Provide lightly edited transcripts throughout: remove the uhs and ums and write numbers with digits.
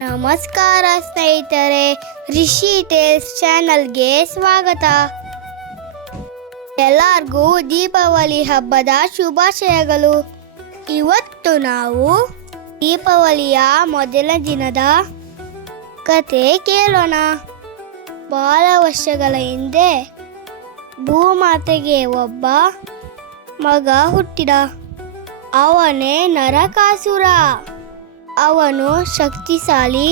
ನಮಸ್ಕಾರ ಸ್ನೇಹಿತರೆ, ರಿಷಿ ಟೇಲ್ಸ್ ಚಾನಲ್ಗೆ ಸ್ವಾಗತ. ಎಲ್ಲರಿಗೂ ದೀಪಾವಳಿ ಹಬ್ಬದ ಶುಭಾಶಯಗಳು. ಇವತ್ತು ನಾವು ದೀಪಾವಳಿಯ ಮೊದಲ ದಿನದ ಕತೆ ಕೇಳೋಣ. ಬಹಳ ವರ್ಷಗಳ ಹಿಂದೆ ಭೂಮಾತೆಗೆ ಒಬ್ಬ ಮಗ ಹುಟ್ಟಿದ. ಅವನೇ ನರಕಾಸುರ. ಅವನು ಶಕ್ತಿಶಾಲಿ,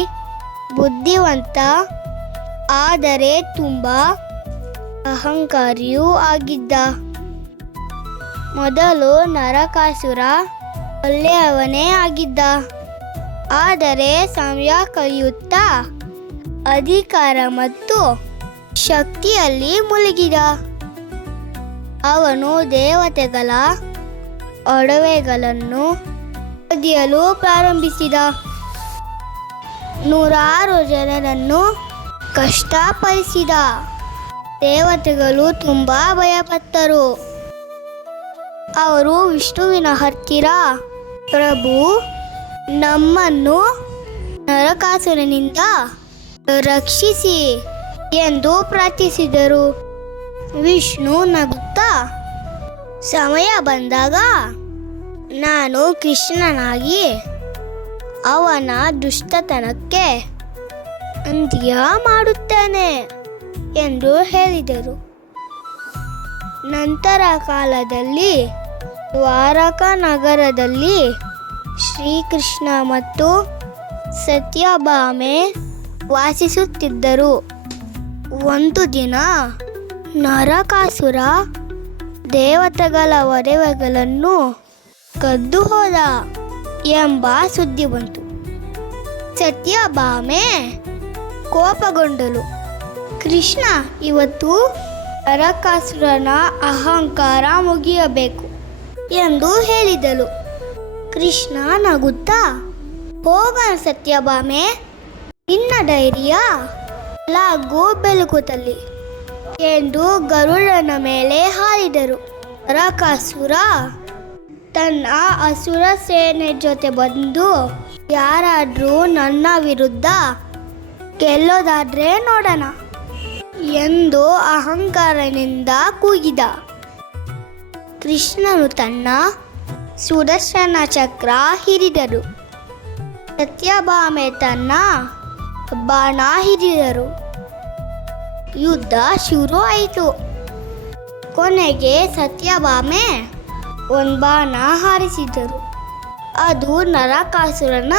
ಬುದ್ಧಿವಂತ, ಆದರೆ ತುಂಬ ಅಹಂಕಾರಿಯೂ ಆಗಿದ್ದ. ಮೊದಲು ನರಕಾಸುರ ಒಳ್ಳೆಯವನೇ ಆಗಿದ್ದ. ಆದರೆ ಸಮಯ ಕಳೆಯುತ್ತಾ ಅಧಿಕಾರ ಮತ್ತು ಶಕ್ತಿಯಲ್ಲಿ ಮುಳುಗಿದ. ಅವನು ದೇವತೆಗಳ ಒಡವೆಗಳನ್ನು ಕದಿಯಲು ಪ್ರಾರಂಭಿಸಿದ. ನೂರಾರು ಜನರನ್ನು ಕಷ್ಟಪಡಿಸಿದ. ದೇವತೆಗಳು ತುಂಬ ಭಯಪಟ್ಟರು. ಅವರು ವಿಷ್ಣುವಿನ ಹತ್ತಿರ, ಪ್ರಭು, ನಮ್ಮನ್ನು ನರಕಾಸುರನಿಂದ ರಕ್ಷಿಸಿ ಎಂದು ಪ್ರಾರ್ಥಿಸಿದರು. ವಿಷ್ಣು ನಗುತ್ತಾ, ಸಮಯ ಬಂದಾಗ ನಾನು ಕೃಷ್ಣನಾಗಿ ಅವನ ದುಷ್ಟತನಕ್ಕೆ ಅಂತ್ಯ ಮಾಡುತ್ತೇನೆ ಎಂದು ಹೇಳಿದರು. ನಂತರ ಕಾಲದಲ್ಲಿ ದ್ವಾರಕಾ ನಗರದಲ್ಲಿ ಶ್ರೀಕೃಷ್ಣ ಮತ್ತು ಸತ್ಯಭಾಮೆ ವಾಸಿಸುತ್ತಿದ್ದರು. ಒಂದು ದಿನ ನರಕಾಸುರ ದೇವತೆಗಳ ಒಡವೆಗಳನ್ನು ಕದ್ದು ಹೋದ ಎಂಬ ಸುದ್ದಿ ಬಂತು. ಸತ್ಯಭಾಮೆ ಕೋಪಗೊಂಡಳು. ಕೃಷ್ಣ, ಇವತ್ತು ನರಕಾಸುರನ ಅಹಂಕಾರ ಮುಗಿಯಬೇಕು ಎಂದು ಹೇಳಿದಳು. ಕೃಷ್ಣ ನಗುತ್ತಾ, ಹೋಗೋಣ ಸತ್ಯಭಾಮೆ, ನಿನ್ನ ಧೈರ್ಯ ಲಾಗು ಬೆಳಗುತ್ತಲ್ಲಿ ಎಂದು ಗರುಡನ ಮೇಲೆ ಹಾರಿದರು. ನರಕಾಸುರ ತನ್ನ ಅಸುರ ಸೇನೆ ಜೊತೆ ಬಂದು, ಯಾರಾದರೂ ನನ್ನ ವಿರುದ್ಧ ಗೆಲ್ಲೋದಾದ್ರೆ ನೋಡೋಣ ಎಂದು ಅಹಂಕಾರದಿಂದ ಕೂಗಿದ. ಕೃಷ್ಣನು ತನ್ನ ಸುದರ್ಶನ ಚಕ್ರ ಹಿರಿದರು. ಸತ್ಯಭಾಮೆ ತನ್ನ ಬಾಣ ಹಿರಿದರು. ಯುದ್ಧ ಶುರು ಆಯಿತು. ಕೊನೆಗೆ ಸತ್ಯಭಾಮೆ ಒಂದು ಬಾಣ ಹಾರಿಸಿದರು. ಅದು ನರಕಾಸುರನ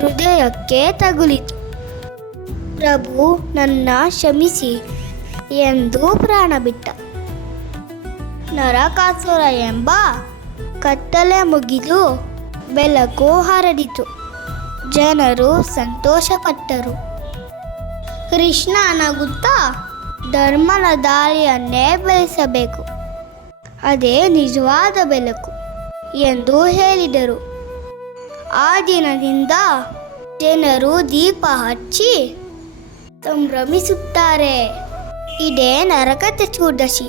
ಹೃದಯಕ್ಕೆ ತಗುಲಿತು. ಪ್ರಭು, ನನ್ನ ಕ್ಷಮಿಸಿ ಎಂದು ಪ್ರಾಣ ಬಿಟ್ಟ. ನರಕಾಸುರ ಎಂಬ ಕತ್ತಲೆ ಮುಗಿದು ಬೆಳಕು ಹರಡಿತು. ಜನರು ಸಂತೋಷಪಟ್ಟರು. ಕೃಷ್ಣ ನಗುತ್ತಾ, ಧರ್ಮದ ದಾರಿಯನ್ನೇ ಬೆಳೆಸಬೇಕು, ಅದೇ ನಿಜವಾದ ಬೆಳಕು ಎಂದು ಹೇಳಿದರು. ಆ ದಿನದಿಂದ ಜನರು ದೀಪ ಹಚ್ಚಿ ಸಂಭ್ರಮಿಸುತ್ತಾರೆ. ಇದೇ ನರಕ ಚತುರ್ದಶಿ.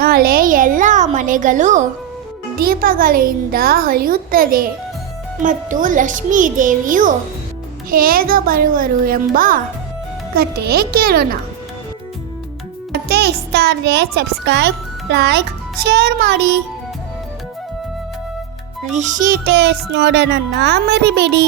ನಾಳೆ ಎಲ್ಲ ಮನೆಗಳು ದೀಪಗಳಿಂದ ಹೊಳೆಯುತ್ತದೆ ಮತ್ತು ಲಕ್ಷ್ಮೀ ದೇವಿಯು ಹೇಗೆ ಬರುವರು ಎಂಬ ಕತೆ ಕೇಳೋಣ. ಮತ್ತೆ ಇಷ್ಟ ಆದರೆ ಸಬ್ಸ್ಕ್ರೈಬ್, ಲೈಕ್, ಶೇರ್ ಮಾಡಿ. ರಿಷಿ ಟೇಲ್ಸ್ ನೋಡೋಣ ಮರಿಬೇಡಿ.